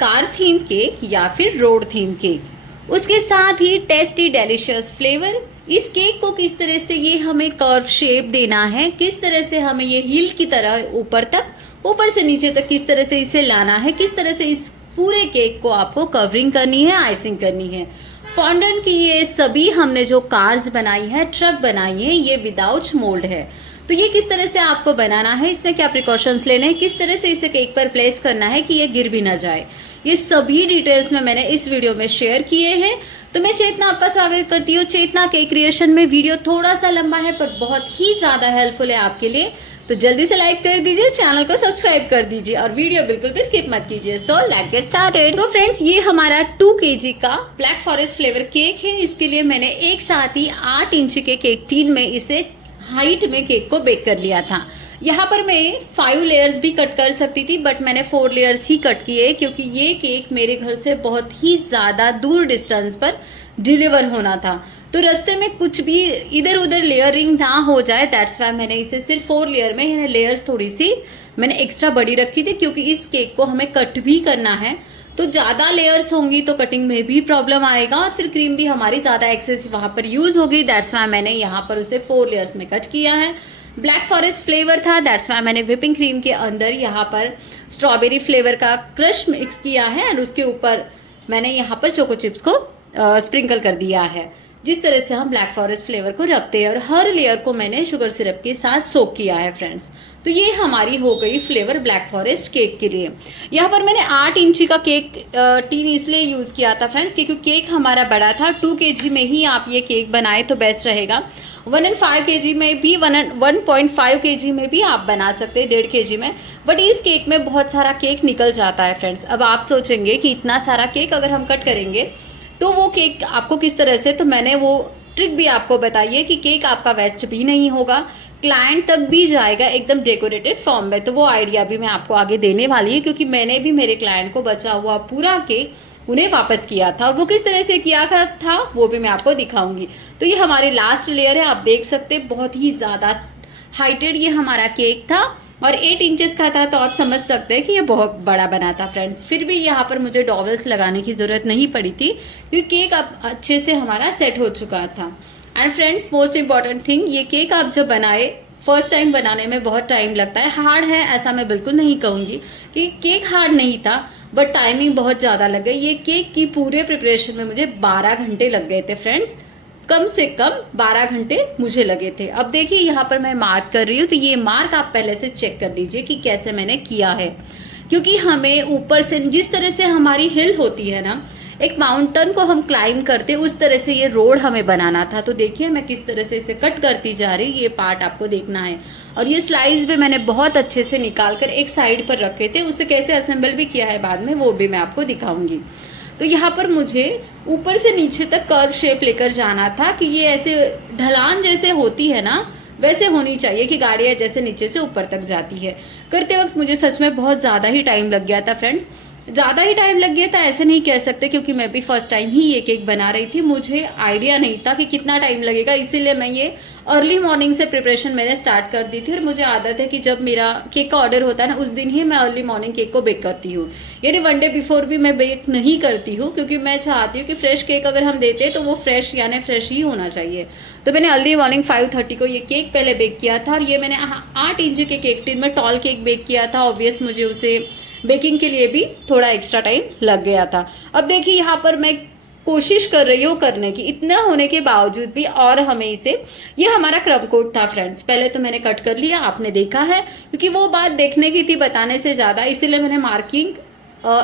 Car theme cake या फिर road theme cake, उसके साथ ही टेस्टी डेलिशियस फ्लेवर। इस केक को किस तरह से ये हमें कर्व शेप देना है, किस तरह से हमें ये हील की तरह ऊपर तक, ऊपर से नीचे तक किस तरह से इसे लाना है, किस तरह से इस पूरे केक को आपको कवरिंग करनी है, आइसिंग करनी है। फॉन्डेंट की ये सभी हमने जो कार्स बनाई है, ट्रक बनाई है, ये विदाउट मोल्ड है। तो ये किस तरह से आपको बनाना है, इसमें क्या प्रिकॉशंस लेने हैं, किस तरह से इसे केक पर प्लेस करना है कि ये गिर भी ना जाए, ये सभी डिटेल्स में मैंने इस वीडियो में शेयर किए हैं। तो मैं चेतना आपका स्वागत करती हूँ चेतना केक क्रिएशन में। वीडियो थोड़ा सा लंबा है पर बहुत ही ज्यादा हेल्पफुल है आपके लिए, तो जल्दी से लाइक कर दीजिए, चैनल को सब्सक्राइब कर दीजिए और वीडियो बिल्कुल भी स्किप मत कीजिए। So let's get started. तो फ्रेंड्स, ये हमारा 2 kg का ब्लैक फॉरेस्ट फ्लेवर केक है। इसके लिए मैंने एक साथ ही 8 इंच के केक टीन में इसे हाइट में केक को बेक कर लिया था। यहाँ पर मैं 5 लेयर्स भी कट कर सकती थी, बट मैंने 4 लेयर्स ही कट किए क्योंकि ये केक मेरे घर से बहुत ही ज्यादा दूर डिस्टेंस पर डिलीवर होना था, तो रास्ते में कुछ भी इधर उधर लेयरिंग ना हो जाए, दैट्स वाई मैंने इसे सिर्फ 4 लेयर में, यानी लेयर्स थोड़ी सी मैंने एक्स्ट्रा बड़ी रखी थी क्योंकि इस केक को हमें कट भी करना है। तो ज्यादा लेयर्स होंगी तो कटिंग में भी प्रॉब्लम आएगा और फिर क्रीम भी हमारी ज्यादा एक्सेस वहां पर यूज होगी, दैट्स वाई मैंने यहाँ पर उसे 4 लेयर्स में कट किया है। ब्लैक फॉरेस्ट फ्लेवर था, दैट्स वाई मैंने व्हिपिंग क्रीम के अंदर यहाँ पर स्ट्रॉबेरी फ्लेवर का क्रश मिक्स किया है एंड उसके ऊपर मैंने यहाँ पर चोको चिप्स को स्प्रिंकल कर दिया है। जिस तरह से हम ब्लैक फॉरेस्ट फ्लेवर को रखते हैं और हर लेयर को मैंने शुगर सिरप के साथ सोक किया है फ्रेंड्स। तो ये हमारी हो गई फ्लेवर ब्लैक फॉरेस्ट केक के लिए। यहाँ पर मैंने 8 इंची का केक टीन इसलिए यूज किया था फ्रेंड्स क्योंकि केक हमारा बड़ा था। 2 kg में ही आप ये केक बनाए तो बेस्ट रहेगा। 1.5 kg में भी 1.5 kg में भी आप बना सकते हैं, 1.5 kg में, बट इस केक में बहुत सारा केक निकल जाता है फ्रेंड्स। अब आप सोचेंगे कि इतना सारा केक अगर हम कट करेंगे तो वो केक आपको किस तरह से, तो मैंने वो ट्रिक भी आपको बताई है कि केक आपका वेस्ट भी नहीं होगा, क्लाइंट तक भी जाएगा एकदम डेकोरेटेड फॉर्म में। तो वो आइडिया भी मैं आपको आगे देने वाली है क्योंकि मैंने भी मेरे क्लाइंट को बचा हुआ पूरा केक उन्हें वापस किया था और वो किस तरह से किया था वो भी मैं आपको दिखाऊंगी। तो ये हमारी लास्ट लेयर है, आप देख सकते हैं बहुत ही ज्यादा हाइटेड ये हमारा केक था और 8 इंचेस का था, तो आप समझ सकते हैं कि ये बहुत बड़ा बना था फ्रेंड्स। फिर भी यहाँ पर मुझे डॉवल्स लगाने की जरूरत नहीं पड़ी थी क्योंकि केक अब अच्छे से हमारा सेट हो चुका था। And friends, most important thing, ये केक आप जब बनाए फर्स्ट टाइम बनाने में बहुत टाइम लगता है। हार्ड है ऐसा मैं बिल्कुल नहीं कहूंगी कि केक हार्ड नहीं था, बट टाइमिंग बहुत ज्यादा लग गई। ये केक की पूरे प्रिपरेशन में मुझे 12 घंटे लग गए थे फ्रेंड्स, कम से कम 12 घंटे मुझे लगे थे। अब देखिए यहाँ पर मैं मार्क कर रही हूँ, तो ये मार्क आप पहले से चेक कर लीजिए कि कैसे मैंने किया है, क्योंकि हमें ऊपर से जिस तरह से हमारी हिल होती है ना, एक माउंटेन को हम क्लाइंब करते, उस तरह से ये रोड हमें बनाना था। तो देखिए मैं किस तरह से इसे कट करती जा रही, ये पार्ट आपको देखना है। और ये स्लाइस भी मैंने बहुत अच्छे से निकाल कर एक साइड पर रखे थे, उसे कैसे असेंबल भी किया है बाद में वो भी मैं आपको दिखाऊंगी। तो यहाँ पर मुझे ऊपर से नीचे तक कर्व शेप लेकर जाना था कि ये ऐसे ढलान जैसे होती है ना, वैसे होनी चाहिए कि गाड़ियाँ जैसे नीचे से ऊपर तक जाती है। करते वक्त मुझे सच में बहुत ज़्यादा ही टाइम लग गया था फ्रेंड्स, ज़्यादा ही टाइम लग गया था ऐसे नहीं कह सकते क्योंकि मैं भी फर्स्ट टाइम ही ये केक बना रही थी, मुझे आइडिया नहीं था कि कितना टाइम लगेगा, इसीलिए मैं ये अर्ली मॉर्निंग से प्रिपरेशन मैंने स्टार्ट कर दी थी। और मुझे आदत है कि जब मेरा केक का ऑर्डर होता है ना, उस दिन ही मैं अर्ली मॉर्निंग केक को बेक करती हूँ, यानी 1 डे बिफोर भी मैं बेक नहीं करती हूँ क्योंकि मैं चाहती हूँ कि फ्रेश केक अगर हम देते हैं तो वो फ्रेश यानी फ्रेश ही होना चाहिए। तो मैंने अर्ली मॉर्निंग 5:30 को ये केक पहले बेक किया था और ये मैंने 8 इंच के केक टिन में टॉल केक बेक किया था। ऑब्वियस मुझे उसे बेकिंग के लिए भी थोड़ा एक्स्ट्रा टाइम लग गया था। अब देखिए यहाँ पर मैं कोशिश कर रही हूँ करने की, इतना होने के बावजूद भी, और हमें इसे, ये हमारा क्रम कोट था फ्रेंड्स, पहले तो मैंने कट कर लिया, आपने देखा है, क्योंकि वो बात देखने की थी बताने से ज्यादा, इसीलिए मैंने मार्किंग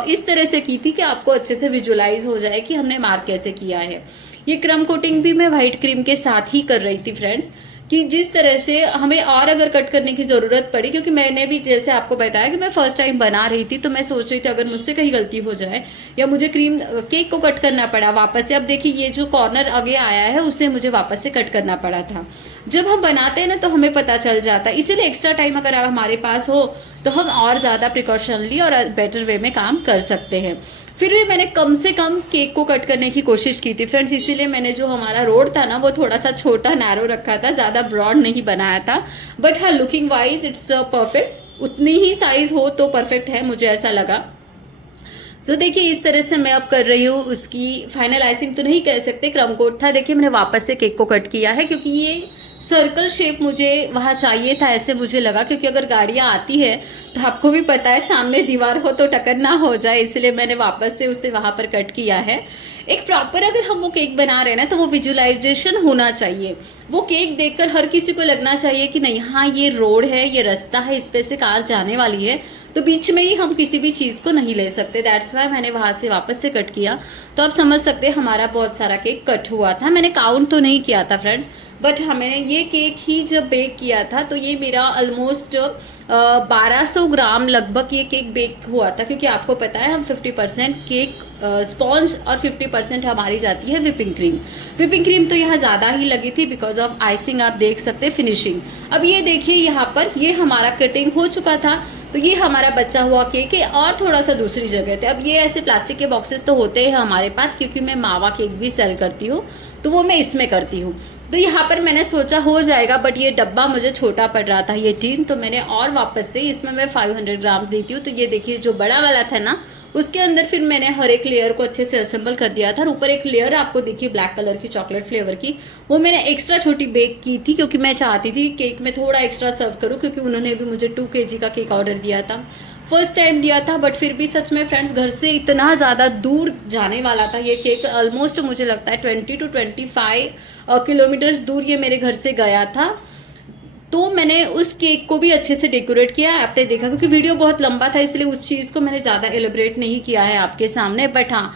इस तरह से की थी कि आपको अच्छे से विजुलाइज हो जाए कि हमने मार्क कैसे किया है। ये क्रम कोटिंग भी मैं व्हाइट क्रीम के साथ ही कर रही थी फ्रेंड्स, कि जिस तरह से हमें और अगर कट करने की ज़रूरत पड़ी, क्योंकि मैंने भी जैसे आपको बताया कि मैं फर्स्ट टाइम बना रही थी, तो मैं सोच रही थी अगर मुझसे कहीं गलती हो जाए या मुझे क्रीम केक को कट करना पड़ा वापस से। अब देखिए ये जो कॉर्नर आगे आया है उसे मुझे वापस से कट करना पड़ा था। जब हम बनाते हैं ना तो हमें पता चल जाता है, इसीलिए एक्स्ट्रा टाइम अगर हमारे पास हो तो हम और ज़्यादा प्रिकॉशनली और बेटर वे में काम कर सकते हैं। फिर भी मैंने कम से कम केक को कट करने की कोशिश की थी फ्रेंड्स, इसीलिए मैंने जो हमारा रोड था ना वो थोड़ा सा छोटा नैरो रखा था, ज़्यादा ब्रॉड नहीं बनाया था। बट हाँ, लुकिंग वाइज इट्स परफेक्ट, उतनी ही साइज हो तो परफेक्ट है, मुझे ऐसा लगा। सो देखिए इस तरह से मैं अब कर रही हूँ। उसकी फाइनल आइसिंग तो नहीं कह सकते, क्रम कोट था। देखिए मैंने वापस से केक को कट किया है क्योंकि ये सर्कल शेप मुझे वहाँ चाहिए था, ऐसे मुझे लगा, क्योंकि अगर गाड़ियाँ आती है तो आपको भी पता है सामने दीवार हो तो टक्कर ना हो जाए, इसलिए मैंने वापस से उसे वहाँ पर कट किया है। एक प्रॉपर अगर हम वो केक बना रहे हैं ना तो वो विजुअलाइजेशन होना चाहिए। वो केक देखकर हर किसी को लगना चाहिए कि नहीं हाँ ये रोड है, ये रास्ता है, इस पे से कार जाने वाली है, तो बीच में ही हम किसी भी चीज़ को नहीं ले सकते। दैट्स वाई मैंने वहाँ से वापस से कट किया। तो आप समझ सकते हैं हमारा बहुत सारा केक कट हुआ था। मैंने काउंट तो नहीं किया था फ्रेंड्स, बट हमें ये केक ही जब बेक किया था तो ये मेरा ऑलमोस्ट 1200 ग्राम लगभग ये केक बेक हुआ था। क्योंकि आपको पता है हम 50% केक स्पॉन्ज और 50% हमारी जाती है विपिंग क्रीम। विपिंग क्रीम तो यहाँ ज़्यादा ही लगी थी बिकॉज ऑफ आइसिंग। आप देख सकते हैं फिनिशिंग। अब ये देखिए यहाँ पर ये हमारा कटिंग हो चुका था, तो ये हमारा बचा हुआ केक है और थोड़ा सा दूसरी जगह थे। अब ये ऐसे प्लास्टिक के बॉक्सेस तो होते हैं हमारे पास, क्योंकि मैं मावा केक भी सेल करती हूँ तो वो मैं इसमें करती हूँ। तो यहाँ पर मैंने सोचा हो जाएगा, बट ये डब्बा मुझे छोटा पड़ रहा था ये टीन, तो मैंने और वापस से इसमें मैं 500 ग्राम देती हूँ। तो ये देखिए जो बड़ा वाला था ना उसके अंदर फिर मैंने हर एक लेयर को अच्छे से असेंबल कर दिया था। और ऊपर एक लेयर आपको देखिए ब्लैक कलर की चॉकलेट फ्लेवर की, वो मैंने एक्स्ट्रा छोटी बेक की थी क्योंकि मैं चाहती थी केक में थोड़ा एक्स्ट्रा सर्व करूँ, क्योंकि उन्होंने भी मुझे 2 kg का केक ऑर्डर दिया था। फर्स्ट टाइम दिया था, बट फिर भी सच में फ्रेंड्स घर से इतना ज़्यादा दूर जाने वाला था ये केक। ऑलमोस्ट मुझे लगता है 20 to 25 किलोमीटर्स दूर ये मेरे घर से गया था। तो मैंने उस केक को भी अच्छे से डेकोरेट किया है, आपने देखा, क्योंकि वीडियो बहुत लंबा था इसलिए उस चीज़ को मैंने ज़्यादा एलिब्रेट नहीं किया है आपके सामने। बट हाँ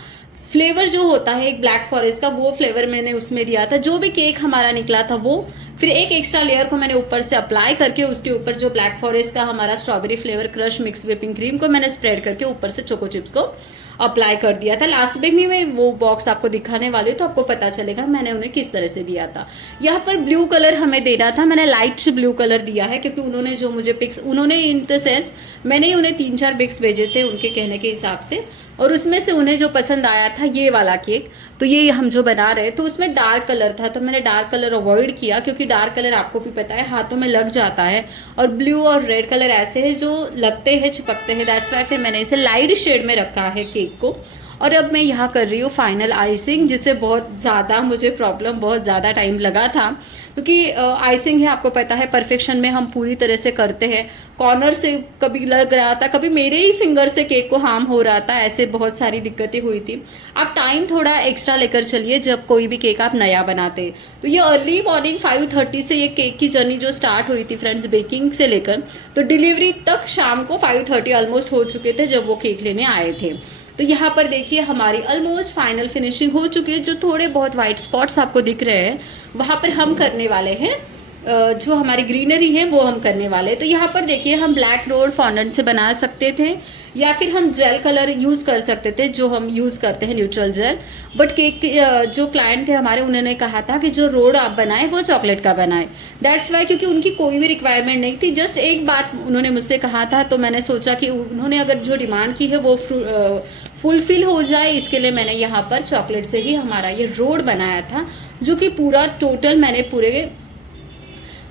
फ्लेवर जो होता है एक ब्लैक फॉरेस्ट का, वो फ्लेवर मैंने उसमें दिया था। जो भी केक हमारा निकला था वो फिर एक एक्स्ट्रा लेयर को मैंने ऊपर से अप्लाई करके उसके ऊपर जो ब्लैक फॉरेस्ट का हमारा strawberry flavour crush mix whipping cream को मैंने स्प्रेड करके ऊपर से चोको चिप्स को अप्लाई कर दिया था। लास्ट में भी मैं वो बॉक्स आपको दिखाने वाली हूँ तो आपको पता चलेगा मैंने उन्हें किस तरह से दिया था। यहाँ पर ब्लू कलर हमें देना था, मैंने लाइट ब्लू कलर दिया है क्योंकि उन्होंने जो मुझे पिक्स, उन्होंने इन द सेंस मैंने ही उन्हें 3-4 पिक्स भेजे थे उनके कहने के हिसाब से, और उसमें से उन्हें जो पसंद आया था ये वाला केक। तो ये हम जो बना रहे तो उसमें डार्क कलर था, तो मैंने डार्क कलर अवॉइड किया क्योंकि डार्क कलर आपको भी पता है हाथों में लग जाता है, और ब्लू और रेड कलर ऐसे है जो लगते हैं चिपकते हैं। दैट्स वाई फिर मैंने इसे लाइट शेड में रखा है केक को। और अब मैं यहाँ कर रही हूँ फाइनल आइसिंग, जिसे बहुत ज़्यादा मुझे प्रॉब्लम, बहुत ज़्यादा टाइम लगा था क्योंकि आइसिंग है आपको पता है परफेक्शन में हम पूरी तरह से करते हैं। कॉर्नर से कभी लग रहा था, कभी मेरे ही फिंगर से केक को हार्म हो रहा था, ऐसे बहुत सारी दिक्कतें हुई थी। आप टाइम थोड़ा एक्स्ट्रा लेकर चलिए जब कोई भी केक आप नया बनाते। तो ये अर्ली मॉर्निंग 5:30 से ये केक की जर्नी जो स्टार्ट हुई थी फ्रेंड्स बेकिंग से लेकर, तो डिलीवरी तक शाम को 5:30 ऑलमोस्ट हो चुके थे जब वो केक लेने आए थे। तो यहाँ पर देखिए हमारी ऑलमोस्ट फाइनल फिनिशिंग हो चुकी है। जो थोड़े बहुत वाइट स्पॉट्स आपको दिख रहे हैं वहाँ पर हम करने वाले हैं जो हमारी ग्रीनरी है वो हम करने वाले हैं। तो यहाँ पर देखिए हम ब्लैक रोड फॉन्डेंट से बना सकते थे या फिर हम जेल कलर यूज़ कर सकते थे जो हम यूज़ करते हैं न्यूट्रल जेल। बट केक जो क्लाइंट थे हमारे उन्होंने कहा था कि जो रोड आप बनाए वो चॉकलेट का बनाए। दैट्स वाई क्योंकि उनकी कोई भी रिक्वायरमेंट नहीं थी, जस्ट एक बात उन्होंने मुझसे कहा था, तो मैंने सोचा कि उन्होंने अगर जो डिमांड की है वो फुलफिल हो जाए, इसके लिए मैंने यहाँ पर चॉकलेट से ही हमारा ये रोड बनाया था, जो कि पूरा टोटल मैंने पूरे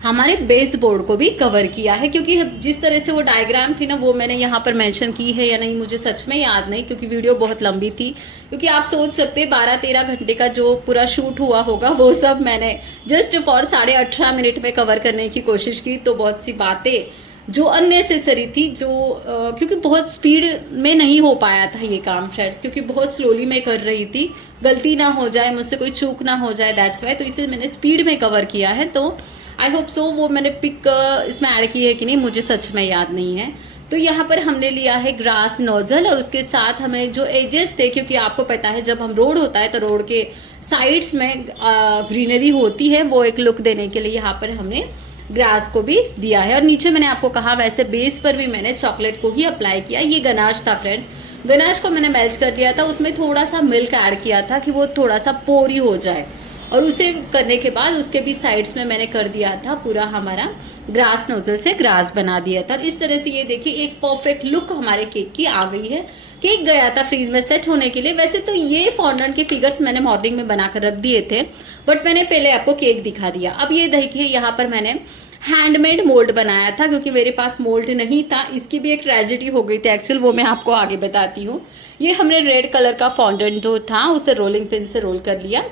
हमारे बेस बोर्ड को भी कवर किया है। क्योंकि जिस तरह से वो डायग्राम थी ना वो मैंने यहाँ पर मेंशन की है या नहीं मुझे सच में याद नहीं, क्योंकि वीडियो बहुत लंबी थी। क्योंकि आप सोच सकते 12-13 घंटे का जो पूरा शूट हुआ होगा वो सब मैंने जस्ट फॉर 18.5 मिनट में कवर करने की कोशिश की। तो बहुत सी बातें जो अननेसेसरी थी, जो क्योंकि बहुत स्पीड में नहीं हो पाया था ये काम फ्रेंड्स, क्योंकि बहुत स्लोली मैं कर रही थी, गलती ना हो जाए मुझसे, कोई चूक ना हो जाए, दैट्स वाई। तो इसे मैंने स्पीड में कवर किया है। तो आई होप सो वो मैंने पिक इसमें ऐड की है कि नहीं मुझे सच में याद नहीं है। तो यहाँ पर हमने लिया है ग्रास नोजल और उसके साथ हमें जो एजेस थे, क्योंकि आपको पता है जब हम रोड होता है तो रोड के साइड्स में ग्रीनरी होती है, वो एक लुक देने के लिए यहाँ पर हमने ग्रास को भी दिया है। और नीचे मैंने आपको कहा वैसे बेस पर भी मैंने चॉकलेट को ही अप्लाई किया। ये गनाश था फ्रेंड्स, गनाश को मैंने मेल्ट कर दिया था, उसमें थोड़ा सा मिल्क ऐड किया था कि वो थोड़ा सा पोरी हो जाए, और उसे करने के बाद उसके भी साइड्स में मैंने कर दिया था पूरा हमारा ग्रास नोजल से ग्रास बना दिया था। इस तरह से ये देखिए एक परफेक्ट लुक हमारे केक की आ गई है। केक गया था फ्रीज में सेट होने के लिए। वैसे तो ये फॉन्डेंट के फिगर्स मैंने मॉर्निंग में बनाकर रख दिए थे, बट मैंने पहले आपको केक दिखा दिया। अब ये देखिए यहाँ पर मैंने हैंडमेड मोल्ड बनाया था क्योंकि मेरे पास मोल्ड नहीं था। इसकी भी एक ट्रेजेडी हो गई थी एक्चुअल, वो मैं आपको आगे बताती हूँ। ये हमने रेड कलर का फॉन्डेंट जो था उसे रोलिंग पिन से रोल कर लिया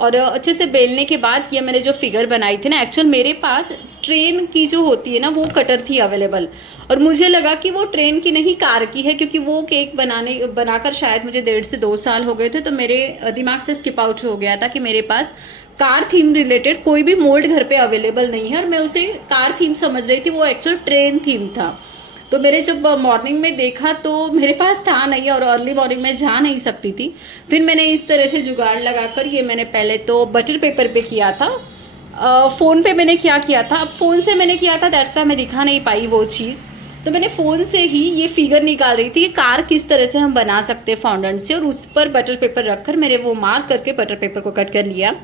और अच्छे से बेलने के बाद ये मैंने जो फिगर बनाई थी ना, एक्चुअल मेरे पास ट्रेन की जो होती है ना वो कटर थी अवेलेबल, और मुझे लगा कि वो ट्रेन की नहीं कार की है, क्योंकि वो केक बनाकर शायद मुझे 1.5 से 2 साल हो गए थे। तो मेरे दिमाग से स्किप आउट हो गया था कि मेरे पास कार थीम रिलेटेड कोई भी मोल्ड घर पे अवेलेबल नहीं है, और मैं उसे कार थीम समझ रही थी, वो एक्चुअल ट्रेन थीम था। तो मेरे जब मॉर्निंग में देखा तो मेरे पास था नहीं और अर्ली मॉर्निंग में जा नहीं सकती थी। फिर मैंने इस तरह से जुगाड़ लगाकर ये मैंने पहले तो बटर पेपर पे किया था, फ़ोन पे मैंने क्या किया था, अब फ़ोन से मैंने किया था दैट्स वाई मैं दिखा नहीं पाई वो चीज़। तो मैंने फ़ोन से ही ये फिगर निकाल रही थी कि कार किस तरह से हम बना सकते हैं फॉन्डेंट से, और उस पर बटर पेपर रखकर मैंने वो मार्क करके बटर पेपर को कट कर लिया।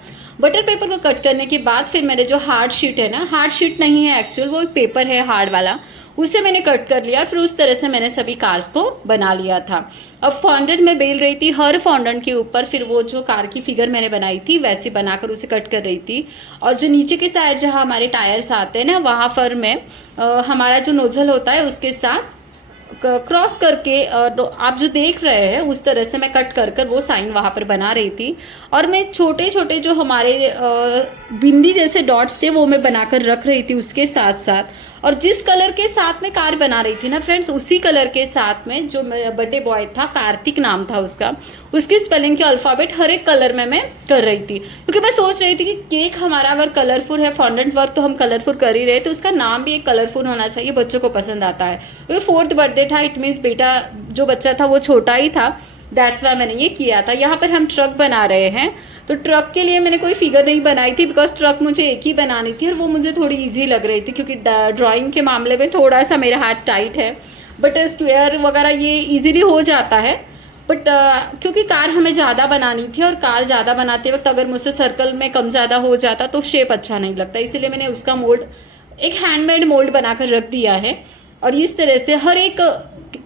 बटर पेपर को कट करने के बाद फिर मैंने जो हार्ड शीट है ना, हार्ड शीट नहीं है एक्चुअल, वो पेपर है हार्ड वाला, उसे मैंने कट कर लिया। फिर उस तरह से मैंने सभी कार्स को बना लिया था। अब फॉन्डेंट में बेल रही थी, हर फॉन्डेंट के ऊपर फिर वो जो कार की फिगर मैंने बनाई थी वैसे बनाकर उसे कट कर रही थी। और जो नीचे के साइड जहाँ हमारे टायर्स आते हैं ना, वहाँ पर मैं हमारा जो नोजल होता है उसके साथ क्रॉस करके आप जो देख रहे हैं उस तरह से मैं कट कर कर वो साइन वहाँ पर बना रही थी। और मैं छोटे छोटे जो हमारे बिंदी जैसे डॉट्स थे वो मैं बनाकर रख रही थी उसके साथ साथ। और जिस कलर के साथ में कार बना रही थी ना फ्रेंड्स, उसी कलर के साथ में जो बर्थडे बॉय था, कार्तिक नाम था उसका, उसकी स्पेलिंग के अल्फ़ाबेट हर एक कलर में मैं कर रही थी, क्योंकि मैं सोच रही थी कि केक हमारा अगर कलरफुल है, फॉन्डेंट वर्क तो हम कलरफुल कर ही रहे, तो उसका नाम भी एक कलरफुल होना चाहिए, बच्चों को पसंद आता है। वो 4th बर्थडे था, इट मीन्स बेटा जो बच्चा था वो छोटा ही था, दैट्स वाई मैंने ये किया था। यहाँ पर हम ट्रक बना रहे हैं, तो ट्रक के लिए मैंने कोई फिगर नहीं बनाई थी, बिकॉज ट्रक मुझे एक ही बनानी थी और वो मुझे थोड़ी इजी लग रही थी, क्योंकि ड्राइंग के मामले में थोड़ा सा मेरा हाथ टाइट है, बट स्क्वायर वगैरह ये इजीली हो जाता है। बट क्योंकि कार हमें ज़्यादा बनानी थी और कार ज़्यादा बनाते वक्त अगर मुझसे सर्कल में कम ज़्यादा हो जाता तो शेप अच्छा नहीं लगता, इसीलिए मैंने उसका मोल्ड एक हैंडमेड मोल्ड बनाकर रख दिया है। और इस तरह से हर एक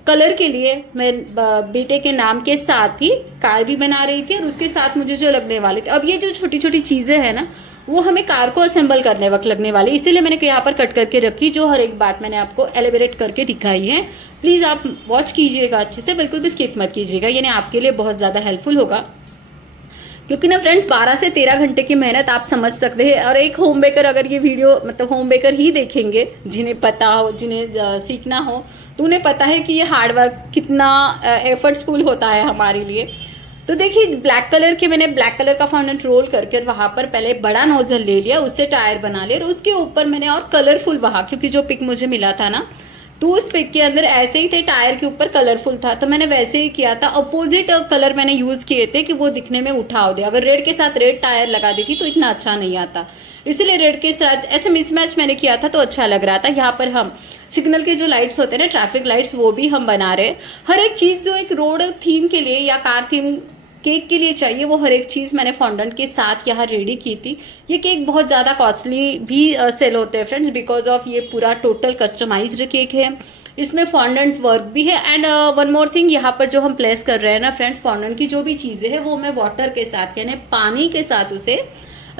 कलर के लिए मैं बेटे के नाम के साथ ही कार भी बना रही थी, और उसके साथ मुझे जो लगने वाले थे, अब ये जो छोटी छोटी चीज़ें हैं ना वो हमें कार को असेंबल करने वक्त लगने वाली, इसीलिए मैंने यहाँ पर कट करके रखी, जो हर एक बात मैंने आपको एलिबरेट करके दिखाई है। प्लीज़ आप वॉच कीजिएगा अच्छे से, बिल्कुल भी स्किप मत कीजिएगा, यानी आपके लिए बहुत ज़्यादा हेल्पफुल होगा। क्योंकि ना फ्रेंड्स 12 से 13 घंटे की मेहनत आप समझ सकते हैं, और एक होम बेकर अगर ये वीडियो मतलब होम बेकर ही देखेंगे, जिन्हें पता हो, जिन्हें सीखना हो, तो उन्हें पता है कि ये हार्ड वर्क कितना एफर्ट्सफुल होता है हमारे लिए। तो देखिए ब्लैक कलर के मैंने ब्लैक कलर का फॉन्डेंट रोल करके वहाँ पर पहले बड़ा नोजल ले लिया, उससे टायर बना लिया, और उसके ऊपर मैंने और कलरफुल वहाँ, क्योंकि जो पिक मुझे मिला था ना तो उस पिक के अंदर ऐसे ही थे, टायर के ऊपर कलरफुल था, तो मैंने वैसे ही किया था। अपोजिट कलर मैंने यूज किए थे कि वो दिखने में उठाव दे, अगर रेड के साथ रेड टायर लगा देती तो इतना अच्छा नहीं आता, इसलिए रेड के साथ ऐसे मिसमैच मैंने किया था तो अच्छा लग रहा था। यहाँ पर हम सिग्नल के जो लाइट्स होते हैं ना, ट्रैफिक लाइट्स, वो भी हम बना रहे हैं। हर एक चीज़ जो एक रोड थीम के लिए या कार थीम केक के लिए चाहिए, वो हर एक चीज़ मैंने फॉन्डेंट के साथ यहाँ रेडी की थी। ये केक बहुत ज़्यादा कॉस्टली भी सेल होते हैं फ्रेंड्स, बिकॉज ऑफ ये पूरा टोटल कस्टमाइज्ड केक है, इसमें फॉन्डेंट वर्क भी है। एंड वन मोर थिंग, यहाँ पर जो हम प्लेस कर रहे हैं ना फ्रेंड्स, फॉन्डेंट की जो भी चीज़ें हैं वो मैं वाटर के साथ यानी पानी के साथ उसे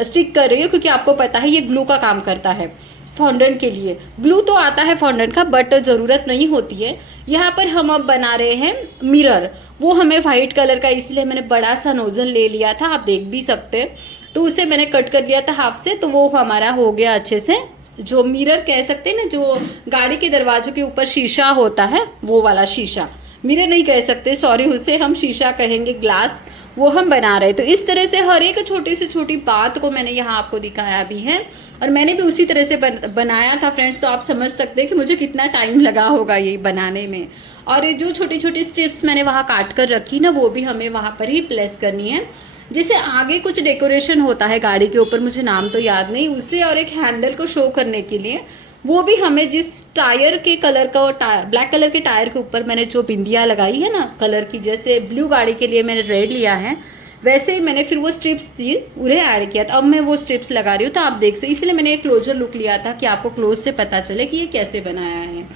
स्टिक कर रही हूँ, क्योंकि आपको पता है ये ग्लू का काम करता है। फॉन्डेंट के लिए ग्लू तो आता है फॉन्डेंट का, बट ज़रूरत नहीं होती है। यहाँ पर हम अब बना रहे हैं मिरर, वो हमें वाइट कलर का, इसलिए मैंने बड़ा सा नोजल ले लिया था, आप देख भी सकते हैं। तो उसे मैंने कट कर लिया था हाफ से, तो वो हमारा हो गया अच्छे से, जो मिरर कह सकते हैं ना, जो गाड़ी के दरवाजों के ऊपर शीशा होता है वो वाला शीशा, मिरर नहीं कह सकते, सॉरी, उसे हम शीशा कहेंगे, ग्लास, वो हम बना रहे। तो इस तरह से हर एक छोटी से छोटी बात को मैंने यहाँ आपको दिखाया भी है, और मैंने भी उसी तरह से बनाया था फ्रेंड्स, तो आप समझ सकते हैं कि मुझे कितना टाइम लगा होगा ये बनाने में। और ये जो छोटी छोटी स्ट्रिप्स मैंने वहाँ काट कर रखी ना, वो भी हमें वहाँ पर ही प्लेस करनी है। जिसे आगे कुछ डेकोरेशन होता है गाड़ी के ऊपर, मुझे नाम तो याद नहीं उससे, और एक हैंडल को शो करने के लिए, वो भी हमें जिस टायर के कलर का, ब्लैक कलर के टायर के ऊपर मैंने जो बिंदियाँ लगाई है ना कलर की, जैसे ब्लू गाड़ी के लिए मैंने रेड लिया है, वैसे ही मैंने फिर वो स्ट्रिप्स थी उन्हें ऐड किया था। अब मैं वो स्ट्रिप्स लगा रही हूँ, तो आप देख सकते, इसलिए मैंने एक क्लोजर लुक लिया था कि आपको क्लोज से पता चले कि ये कैसे बनाया है।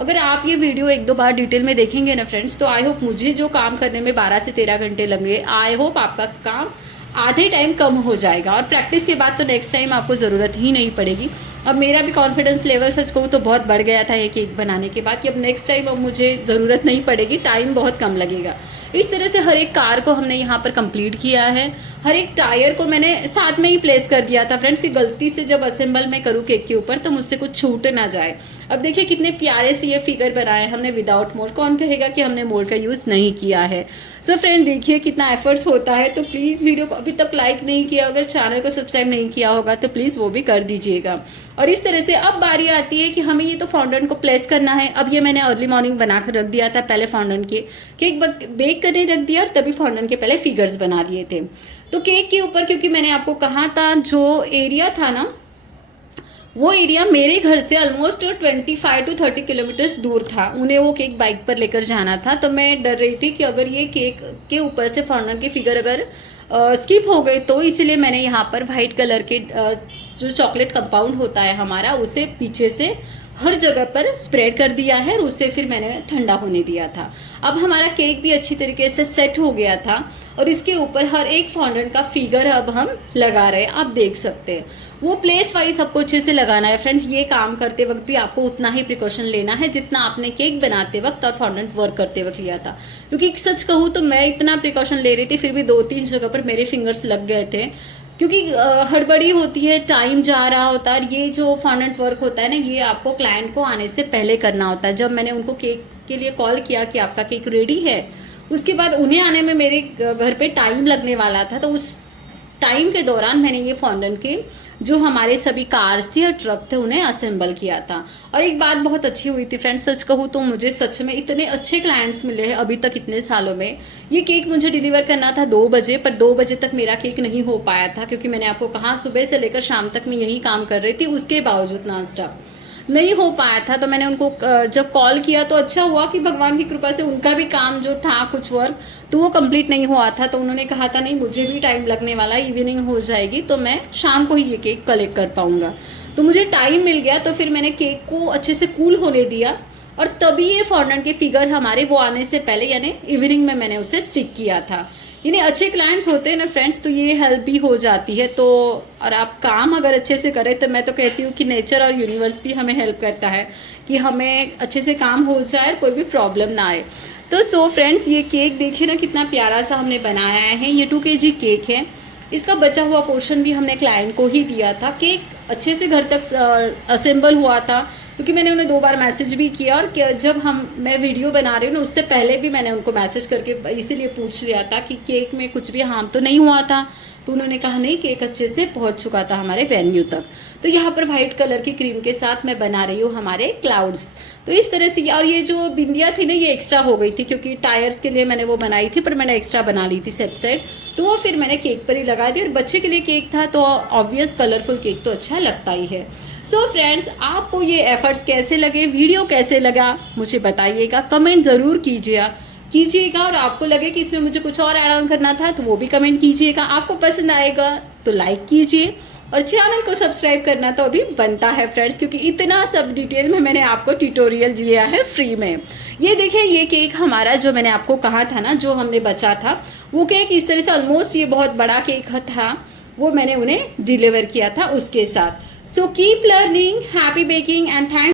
अगर आप ये वीडियो 1-2 बार डिटेल में देखेंगे ना फ्रेंड्स, तो आई होप मुझे जो काम करने में 12 से 13 घंटे लगे, आई होप आपका काम आधे टाइम कम हो जाएगा, और प्रैक्टिस के बाद तो नेक्स्ट टाइम आपको ज़रूरत ही नहीं पड़ेगी। अब मेरा भी कॉन्फिडेंस लेवल सच कहूँ तो बहुत बढ़ गया था ये केक बनाने के बाद, कि अब नेक्स्ट टाइम अब मुझे ज़रूरत नहीं पड़ेगी, टाइम बहुत कम लगेगा। इस तरह से हर एक कार को हमने यहाँ पर कंप्लीट किया है। हर एक टायर को मैंने साथ में ही प्लेस कर दिया था फ्रेंड्स, कि गलती से जब असेंबल मैं करूँ केक के ऊपर तो मुझसे कुछ छूट ना जाए। अब देखिए कितने प्यारे से ये फिगर बनाए हमने विदाउट मोल्ड। कौन कहेगा कि हमने मोल्ड का यूज़ नहीं किया है। सो फ्रेंड देखिए कितना एफर्ट्स होता है। तो प्लीज़ वीडियो को अभी तक लाइक नहीं किया, अगर चैनल को सब्सक्राइब नहीं किया होगा तो प्लीज़ वो भी कर दीजिएगा। और इस तरह से अब बारी आती है कि हमें ये तो फॉन्डेंट को प्लेस करना है। अब ये मैंने अर्ली मॉर्निंग बना कर रख दिया था पहले फॉन्डेंट के, केक बेक करने रख दिया और तभी फॉन्डेंट के पहले फिगर्स बना लिए थे। तो केक के ऊपर क्योंकि मैंने आपको कहा था जो एरिया था ना, वो एरिया मेरे घर से ऑलमोस्ट 25 to 30 किलोमीटर्स दूर था। उन्हें वो केक बाइक पर लेकर जाना था, तो मैं डर रही थी कि अगर ये केक के ऊपर से फॉन्डेंट की फिगर अगर स्किप हो गई तो इसलिए मैंने यहाँ पर वाइट कलर के जो चॉकलेट कंपाउंड होता है हमारा, उसे पीछे से हर जगह पर स्प्रेड कर दिया है और उसे फिर मैंने ठंडा होने दिया था। अब हमारा केक भी अच्छी तरीके से सेट हो गया था और इसके ऊपर हर एक फॉन्डेंट का फिगर अब हम लगा रहे हैं। आप देख सकते हैं वो प्लेस वाइज सबको अच्छे से लगाना है फ्रेंड्स। ये काम करते वक्त भी आपको उतना ही प्रिकॉशन लेना है जितना आपने केक बनाते वक्त और फॉन्डेंट वर्क करते वक्त लिया था। क्योंकि सच कहूँ तो मैं इतना प्रिकॉशन ले रही थी, फिर भी 2-3 जगह पर मेरे फिंगर्स लग गए थे, क्योंकि हड़बड़ी होती है, टाइम जा रहा होता है। और ये जो फॉन्डेंट वर्क होता है ना, ये आपको क्लाइंट को आने से पहले करना होता है। जब मैंने उनको केक के लिए कॉल किया कि आपका केक रेडी है, उसके बाद उन्हें आने में मेरे घर पे टाइम लगने वाला था, तो उस टाइम के दौरान मैंने ये फॉन्डेंट के जो हमारे सभी कार्स थी और ट्रक थे उन्हें असेंबल किया था। और एक बात बहुत अच्छी हुई थी फ्रेंड्स, सच कहूँ तो मुझे सच में इतने अच्छे क्लाइंट्स मिले हैं अभी तक इतने सालों में। ये केक मुझे डिलीवर करना था 2 बजे, पर 2 बजे तक मेरा केक नहीं हो पाया था, क्योंकि मैंने आपको कहा सुबह से लेकर शाम तक मैं यही काम कर रही थी, उसके बावजूद नॉन स्टॉप नहीं हो पाया था। तो मैंने उनको जब कॉल किया तो अच्छा हुआ कि भगवान की कृपा से उनका भी काम जो था कुछ वर्क तो वो कंप्लीट नहीं हुआ था। तो उन्होंने कहा था नहीं मुझे भी टाइम लगने वाला, इवनिंग हो जाएगी तो मैं शाम को ही ये केक कलेक्ट कर पाऊंगा। तो मुझे टाइम मिल गया, तो फिर मैंने केक को अच्छे से कूल होने दिया और तभी ये फॉन्डेंट के फिगर हमारे वो आने से पहले यानी इवनिंग में मैंने उसे स्टिक किया था। यानी अच्छे क्लाइंट्स होते हैं ना फ्रेंड्स, तो ये हेल्प भी हो जाती है। तो और आप काम अगर अच्छे से करें तो मैं तो कहती हूँ कि नेचर और यूनिवर्स भी हमें हेल्प करता है कि हमें अच्छे से काम हो जाए और कोई भी प्रॉब्लम ना आए। तो सो फ्रेंड्स ये केक देखिए ना कितना प्यारा सा हमने बनाया है। ये 2 kg केक है, इसका बचा हुआ पोर्शन भी हमने क्लाइंट को ही दिया था। केक अच्छे से घर तक असेंबल हुआ था, क्योंकि मैंने उन्हें 2 बार मैसेज भी किया और जब मैं वीडियो बना रही हूँ ना उससे पहले भी मैंने उनको मैसेज करके इसीलिए पूछ लिया था कि केक में कुछ भी हार्म तो नहीं हुआ था। तो उन्होंने कहा नहीं, केक अच्छे से पहुंच चुका था हमारे वेन्यू तक। तो यहाँ पर वाइट कलर की क्रीम के साथ मैं बना रही हूँ हमारे क्लाउड्स। तो इस तरह से, और ये जो बिंदिया थी ना ये एक्स्ट्रा हो गई थी, क्योंकि टायर्स के लिए मैंने वो बनाई थी पर मैंने एक्स्ट्रा बना ली थी सेप साइड, तो वो फिर मैंने केक पर ही लगा दी। और बच्चे के लिए केक था तो ऑब्वियस कलरफुल केक तो अच्छा लगता ही है। सो फ्रेंड्स आपको ये एफर्ट्स कैसे लगे, वीडियो कैसे लगा मुझे बताइएगा, कमेंट ज़रूर कीजिएगा। और आपको लगे कि इसमें मुझे कुछ और ऐड ऑन करना था तो वो भी कमेंट कीजिएगा। आपको पसंद आएगा तो लाइक कीजिए और चैनल को सब्सक्राइब करना तो अभी बनता है फ्रेंड्स, क्योंकि इतना सब डिटेल में मैंने आपको ट्यूटोरियल दिया है फ्री में। ये देखिए ये केक हमारा जो मैंने आपको कहा था ना जो हमने बचा था, वो केक इस तरह से ऑलमोस्ट ये बहुत बड़ा केक था, वो मैंने उन्हें डिलीवर किया था उसके साथ। So keep learning, happy baking and thanks.